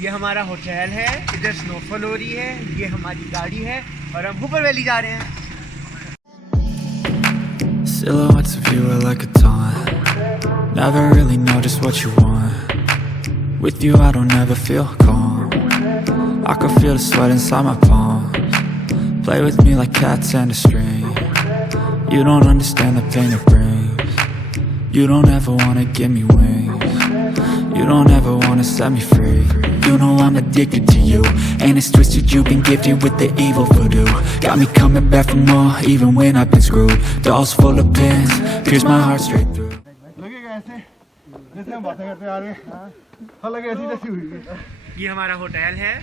ये हमारा होटल है, इधर स्नोफॉल हो रही है, ये हमारी गाड़ी है और हम होपर वैली जा रहे हैं। Silhouettes of you are like a taunt. Never really know just what you want. With you I don't ever feel calm. I can feel the sweat inside my palms. Play with me like cats and a string. You don't understand the pain it brings. You don't ever wanna give me wings. You don't ever wanna set me free. You know I'm addicted to you, and it's twisted, you've been gifted with the evil voodoo. Got me coming back for more, even when I've been screwed. Dolls full of pins, pierce my heart straight through. ये हमारा hotel है,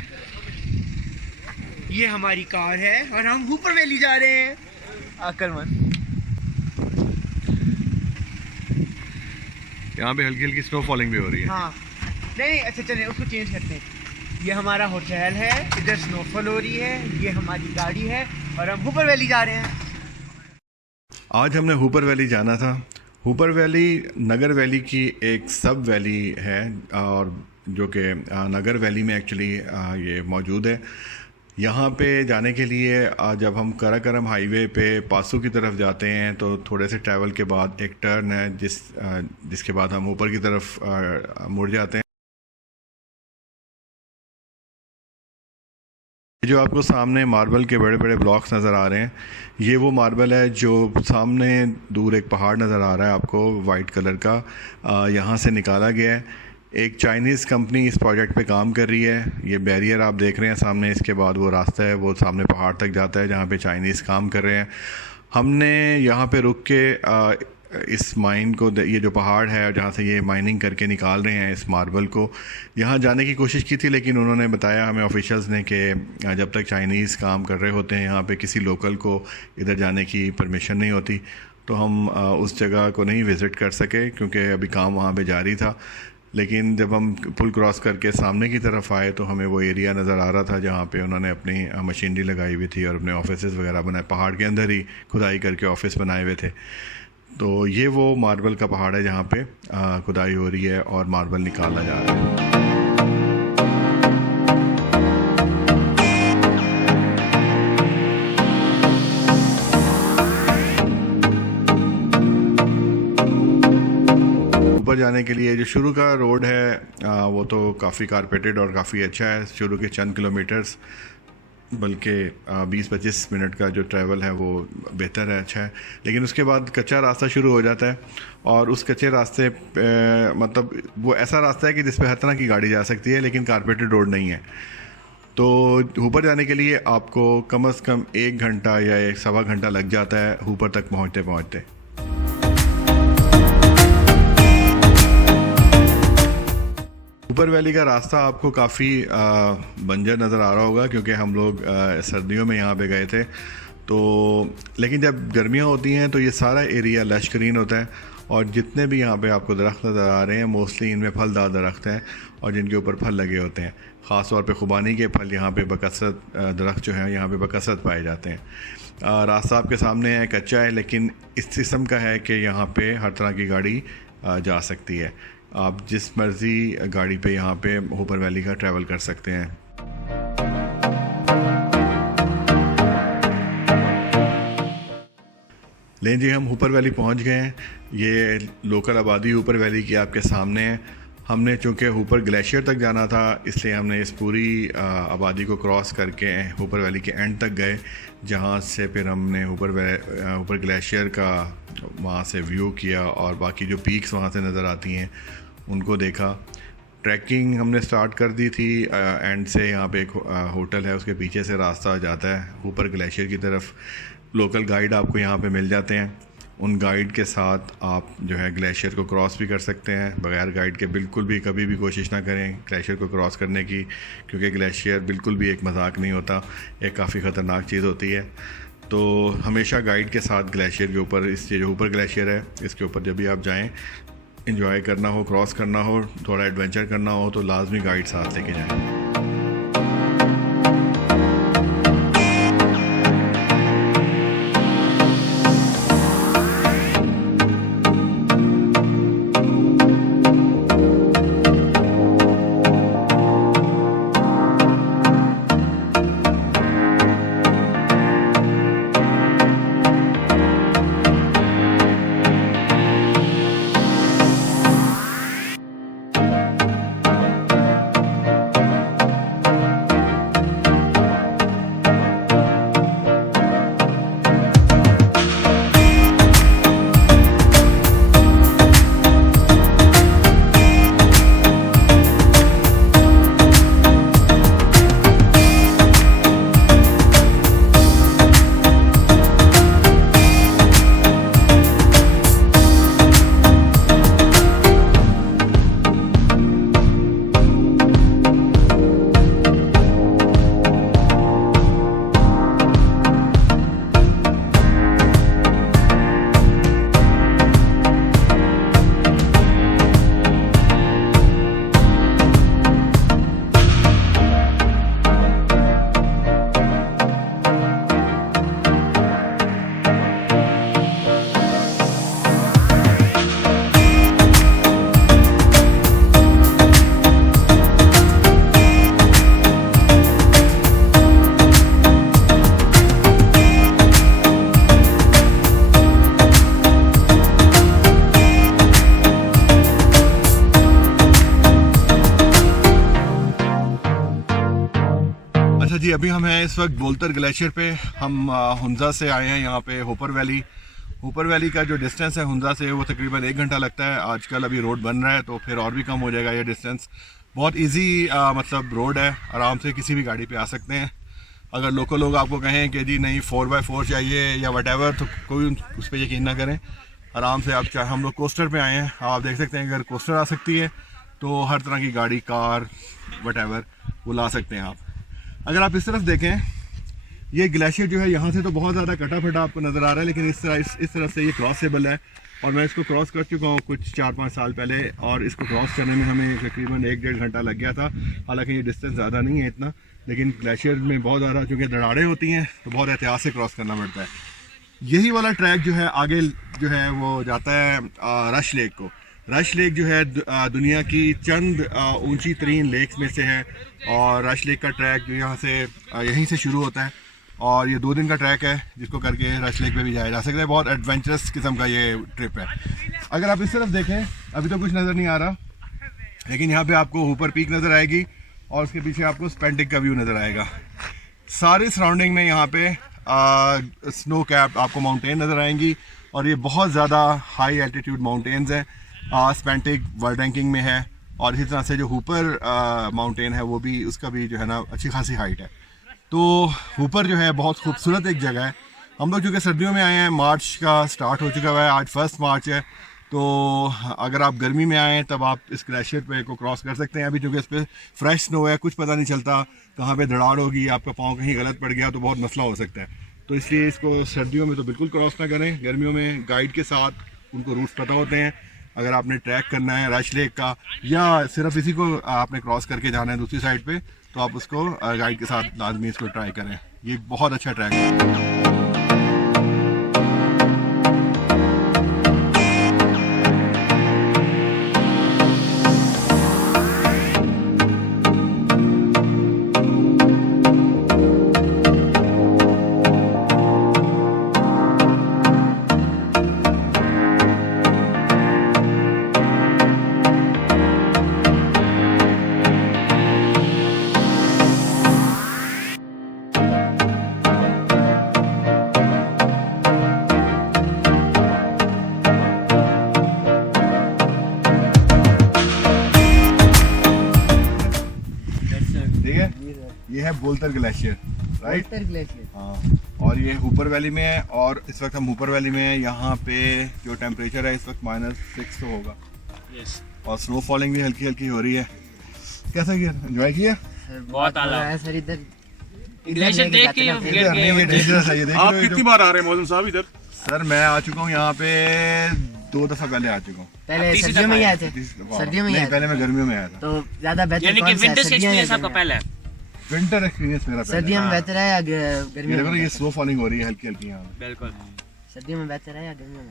ये हमारी car है और हम hopper valley जा रहे हैं। आकर्मण यहाँ पे हल्की हल्की स्नो फॉलिंग भी हो रही है। हाँ नहीं अच्छा चलें उसको चेंज करते हैं। ये हमारा होटल है, इधर स्नोफॉल हो रही है, ये हमारी गाड़ी है और हम होपर वैली जा रहे हैं। आज हमने होपर वैली जाना था। होपर वैली नगर वैली की एक सब वैली है और जो कि नगर वैली में एक्चुअली ये मौजूद है। यहाँ पे जाने के लिए जब हम कराकरम हाईवे पे पासू की तरफ जाते हैं तो थोड़े से ट्रैवल के बाद एक टर्न है जिसके बाद हम ऊपर की तरफ मुड़ जाते हैं। जो आपको सामने मार्बल के बड़े बड़े ब्लॉक्स नज़र आ रहे हैं, ये वो मार्बल है जो सामने दूर एक पहाड़ नज़र आ रहा है आपको वाइट कलर का, यहाँ से निकाला गया है। एक चाइनीज़ कंपनी इस प्रोजेक्ट पे काम कर रही है। ये बैरियर आप देख रहे हैं सामने, इसके बाद वो रास्ता है वो सामने पहाड़ तक जाता है जहाँ पे चाइनीज़ काम कर रहे हैं। हमने यहाँ पे रुक के इस माइन को, ये जो पहाड़ है जहाँ से ये माइनिंग करके निकाल रहे हैं इस मार्बल को, यहाँ जाने की कोशिश की थी, लेकिन उन्होंने बताया हमें ऑफिशियल्स ने कि जब तक चाइनीज़ काम कर रहे होते हैं यहाँ पे किसी लोकल को इधर जाने की परमिशन नहीं होती। तो हम उस जगह को नहीं विज़िट कर सके क्योंकि अभी काम वहाँ पे जारी था। लेकिन जब हम पुल क्रॉस करके सामने की तरफ आए तो हमें वो एरिया नज़र आ रहा था जहाँ पे उन्होंने अपनी मशीनरी लगाई हुई थी और अपने ऑफिसेस वगैरह बनाए, पहाड़ के अंदर ही खुदाई करके ऑफिस बनाए हुए थे। तो ये वो मार्बल का पहाड़ है जहाँ पे खुदाई हो रही है और मार्बल निकाला जा रहा है। ऊपर जाने के लिए जो शुरू का रोड है वो तो काफ़ी कारपेटेड और काफ़ी अच्छा है। शुरू के चंद किलोमीटर्स, बल्कि 20-25 मिनट का जो ट्रैवल है वो बेहतर है, अच्छा है। लेकिन उसके बाद कच्चा रास्ता शुरू हो जाता है और उस कच्चे रास्ते मतलब वो ऐसा रास्ता है कि जिस पे हर तरह की गाड़ी जा सकती है, लेकिन कारपेटेड रोड नहीं है। तो ऊपर जाने के लिए आपको कम से कम 1 घंटा या 1-1.25 घंटा लग जाता है ऊपर तक पहुँचते पहुँचते। होपर वैली का रास्ता आपको काफ़ी बंजर नज़र आ रहा होगा क्योंकि हम लोग सर्दियों में यहाँ पे गए थे। तो लेकिन जब गर्मियाँ होती हैं तो ये सारा एरिया लश ग्रीन होता है और जितने भी यहाँ पे आपको दरख्त नज़र आ रहे हैं मोस्टली इनमें फलदार दरख्त हैं और जिनके ऊपर फल लगे होते हैं। ख़ास तौर पे खुबानी के फल यहाँ पे बकसरत दरख्त जो हैं यहाँ पे बकसरत पाए जाते हैं। रास्ता आपके सामने है, कच्चा है, लेकिन इस किस्म का है कि यहाँ पे हर तरह की गाड़ी जा सकती है। आप जिस मर्ज़ी गाड़ी पे यहाँ पे होपर वैली का ट्रैवल कर सकते हैं। लेकिन जी हम होपर वैली पहुँच गए हैं। ये लोकल आबादी होपर वैली की आपके सामने है। हमने चूँकि होपर ग्लेशियर तक जाना था इसलिए हमने इस पूरी आबादी को क्रॉस करके होपर वैली के एंड तक गए, जहाँ से फिर हमने होपर ग्लेशियर का वहाँ से व्यू किया और बाकी जो पीक्स वहाँ से नज़र आती हैं उनको देखा। ट्रैकिंग हमने स्टार्ट कर दी थी एंड से। यहाँ पे एक होटल है, उसके पीछे से रास्ता जाता है होपर ग्लेशियर की तरफ। लोकल गाइड आपको यहाँ पे मिल जाते हैं। उन गाइड के साथ आप जो है ग्लेशियर को क्रॉस भी कर सकते हैं। बगैर गाइड के बिल्कुल भी कभी भी कोशिश ना करें ग्लेशियर को क्रॉस करने की, क्योंकि ग्लेशियर बिल्कुल भी एक मजाक नहीं होता, एक काफ़ी ख़तरनाक चीज़ होती है। तो हमेशा गाइड के साथ ग्लेशियर के ऊपर, इस जो ऊपर ग्लेशियर है इसके ऊपर जब भी आप जाएं, एंजॉय करना हो, क्रॉस करना हो, थोड़ा एडवेंचर करना हो तो लाजमी गाइड साथ लेके जाएं। अच्छा जी, अभी हम हैं इस वक्त बुअल्तर ग्लेशियर पे। हम हुंजा से आए हैं यहाँ पे होपर वैली। होपर वैली का जो डिस्टेंस है हुंजा से वो तकरीबन 1 घंटा लगता है। आजकल अभी रोड बन रहा है तो फिर और भी कम हो जाएगा ये डिस्टेंस। बहुत इजी मतलब रोड है, आराम से किसी भी गाड़ी पे आ सकते हैं। अगर लोकल लोग आपको कहें कि जी नहीं 4x4 चाहिए या वटेवर, तो कोई उस पर यकीन ना करें। आराम से आप चाहे, हम लोग कोस्टर पे आए हैं, आप देख सकते हैं। अगर कोस्टर आ सकती है तो हर तरह की गाड़ी, कार, वटेवर वो ला सकते हैं आप। अगर आप इस तरफ देखें, ये ग्लेशियर जो है यहाँ से तो बहुत ज़्यादा कटा फटा आपको नज़र आ रहा है, लेकिन इस तरफ से ये क्रॉसेबल है। और मैं इसको क्रॉस कर चुका हूँ कुछ 4-5 साल पहले, और इसको क्रॉस करने में हमें तकरीबन 1-1.5 घंटा लग गया था। हालांकि ये डिस्टेंस ज़्यादा नहीं है इतना, लेकिन ग्लेशियर में बहुत ज़्यादा चूँकि दरारें होती हैं तो बहुत एहतियात से क्रॉस करना पड़ता है। यही वाला ट्रैक जो है आगे जो है वो जाता है रश लेक को। रश लेक जो है दुनिया की चंद ऊंची तरीन लेक्स में से है, और रश लेक का ट्रैक जो यहाँ से यहीं से शुरू होता है, और ये 2 दिन का ट्रैक है जिसको करके रश लेक पे भी जाया जा सकता है। बहुत एडवेंचरस किस्म का ये ट्रिप है। अगर आप इस तरफ देखें, अभी तो कुछ नज़र नहीं आ रहा, लेकिन यहाँ पे आपको होपर पीक नज़र आएगी और उसके पीछे आपको स्पेंटिक का व्यू नज़र आएगा। सारी सराउंडिंग में यहाँ पे स्नो कैप आपको माउंटेन नज़र आएंगी, और ये बहुत ज़्यादा हाई एल्टीट्यूड माउंटेन्स हैं। स्पेंटिक वर्ल्ड रैंकिंग में है, और इसी तरह से जो होपर माउंटेन है वो भी, उसका भी जो है ना अच्छी खासी हाइट है। तो होपर जो है बहुत खूबसूरत एक जगह है। हम लोग चूँकि सर्दियों में आए हैं, मार्च का स्टार्ट हो चुका है, आज 1 मार्च है। तो अगर आप गर्मी में आएँ तब आप इस ग्लेशियर पे को क्रॉस कर सकते हैं। अभी चूँकि इस पर फ्रेश स्नो है, कुछ पता नहीं चलता कहाँ पे धड़ाड़ होगी, आपका पाँव कहीं गलत पड़ गया तो बहुत मसला हो सकता है। तो इसलिए इसको सर्दियों में तो बिल्कुल क्रॉस ना करें। गर्मियों में गाइड के साथ उनको रूट्स पता होते हैं। अगर आपने ट्रैक करना है रश लेक का, या सिर्फ इसी को आपने क्रॉस करके जाना है दूसरी साइड पे, तो आप उसको गाइड के साथ लाजमी इसको ट्राई करें। ये बहुत अच्छा ट्रैक है। ये है बुअल्तर ग्लेशियर, राइट? बुअल्तर ग्लेशियर, हाँ। और ये होपर वैली में है, और इस वक्त हम होपर वैली में हैं। यहाँ पे जो टेम्परेचर है इस वक्त -6 तो होगा। यस। और स्नो फॉलिंग भी हल्की हल्की हो रही है। कैसा किया, एंजॉय किया? बहुत आला है सर। इधर ग्लेशियर देख के ये डेंजरस है। ये देख, आप कितनी बार आ रहे हैं मौजूद साहब इधर? सर मैं आ चुका हूँ यहाँ पे 2 दफा पहले आ चुका हूँ। पहले सर्दियों में ही आए थे? सर्दियों में पहले मैं गर्मियों में आया था। तो ज्यादा बेहतर यानी कि विंटर एक्सपीरियंस आपका पहला है? विंटर एक्सपीरियंस मेरा पहला। सर्दियों में बेहतर है या गर्मियों में? ये स्नो फॉलिंग हो रही है हल्की हल्की यहाँ। बिल्कुल। सर्दियों में बेहतर है या गर्मियों में?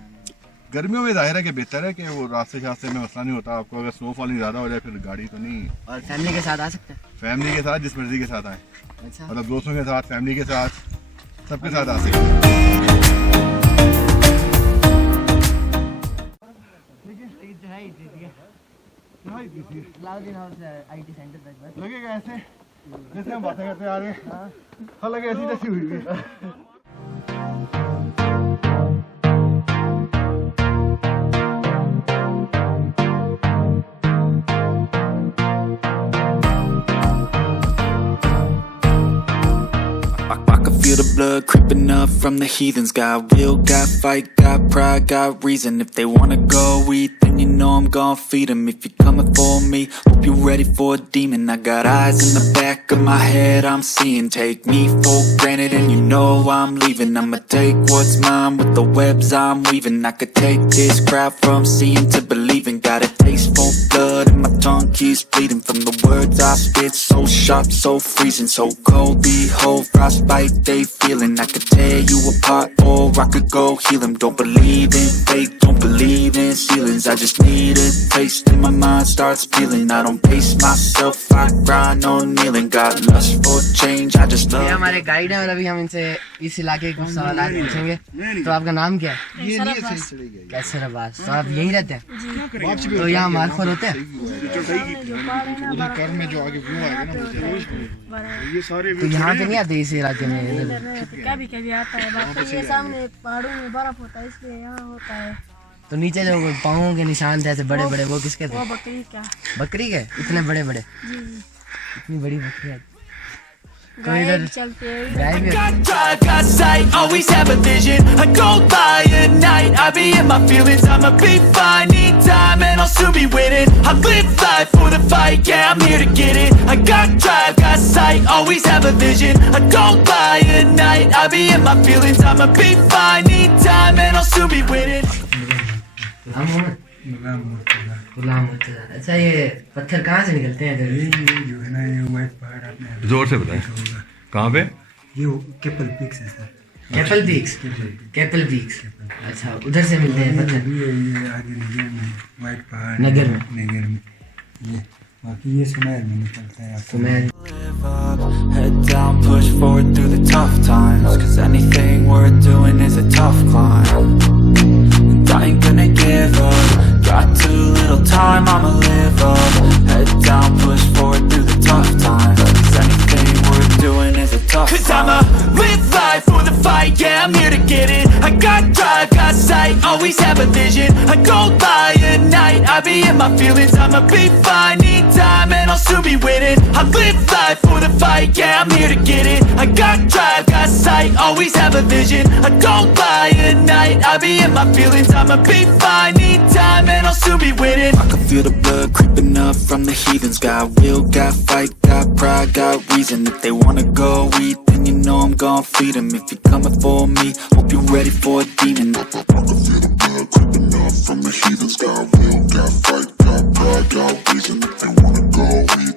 गर्मियों में जाहिर है कि बेहतर है कि वो रास्ते शास्ते में मसला नहीं होता आपको। अगर स्नो फॉलिंग ज़्यादा हो जाए फिर गाड़ी तो नहीं। और फैमिली के साथ आ सकते हैं? फैमिली के साथ, जिस मर्जी के साथ आए। अच्छा। मतलब दोस्तों के साथ, फैमिली के साथ, सबके साथ आ सकते हैं। लगेगा ऐसे जैसे हम बातें करते आ रहे हैं। हाँ लगे ऐसी जैसी हुई है। Feel the blood creeping up from the heathens. Got will, got fight, got pride, got reason. If they wanna go eat, then you know I'm gon' feed them. If you're coming for me, hope you're ready for a demon. I got eyes in the back of my head, I'm seeing. Take me for granted and you know I'm leaving. I'ma take what's mine with the webs I'm weaving. I could take this crowd from seeing to believing. Got a taste for blood and my tongue keeps bleeding. From the words I spit, so sharp, so freezing. So cold, behold, frostbite they feeling. I could tear you apart or I could go heal them. Don't believe in fate, don't believe in ceilings. I just need a taste and my mind starts peeling. I don't pace myself, I grind on kneeling. Got lust for change, I just love. ये हमारे guide हैं और अभी हम इनसे इस इलाके के कुछ सवाल पूछेंगे। तो आपका नाम क्या है? ये कैसर अब्बास। तो आप यहीं रहते हैं? तो यहाँ मार्फर होते हैं? उधर कर में जो आगे व्यू आएगा ना ये सारे तो यहाँ तो नहीं आते इस इलाके में इधर कभी कभी आता है बाकी ये सामने पहाड़ों में बर्फ होता है इसलिए यहाँ होता है। तो नीचे जो पाँवों के निशान थे ऐसे बड़े बड़े वो किसके थे? वो बकरी का। बकरी के? इतने बड़े बड़े? जी इतनी बड़ी बकरी है। तो गाय इधर भी चलते हैं। गाय भी Got drive, got sight, always have a vision. I go by at night, I be in my feelings. I'ma be fine, need time and I'll soon be winning. I live life for the fight, yeah, I'm here to get it. I got drive, got sight, always have a vision. I go by at night, I be in my feelings. I'ma be fine, need time and I'll soon be winning. गुलाम मुर्तजा। अच्छा ये पत्थर कहाँ से निकलते हैं इधर? ये जो है ना ये वाइट पहाड़ आपने जोर से बताएं कहाँ पे? ये केपल पीक्स है सर। कैपल पीक्स? कैपल पीक्स। अच्छा उधर से मिलते हैं पत्थर? ये आगे नगर में वाइट पहाड़ नगर में ये बाकी ये सुमेर में निकलता है आपको। Sumer. Live up, head down, push forward through the tough times. Cause anything worth doing is a tough climb. And I ain't gonna give up. Got too little time, I'ma live up. Head down, push forward through the tough times. Cause anything worth doing is a tough Cause climb. I'ma live life for the fight, yeah, I'm here to get it. I got drive, got sight, always have a vision. I go by at night, I be in my feelings. I'ma be fine, need time and I'll soon be winning. I live life for the fight, yeah, I'm here to get it. I got drive, got sight, always have a vision. I go by at night, I be in my feelings. I'ma be fine, need time and I'll soon be winning. I can feel the blood creeping up from the heathens. Got will, got fight, got pride, got reason. If they wanna go eat, then you know I'm gon' feed them. If you're coming for me, hope you're ready for a demon. I can feel the blood creeping up from the heathens. Got will, got fight, got pride, got reason. If they wanna go eat,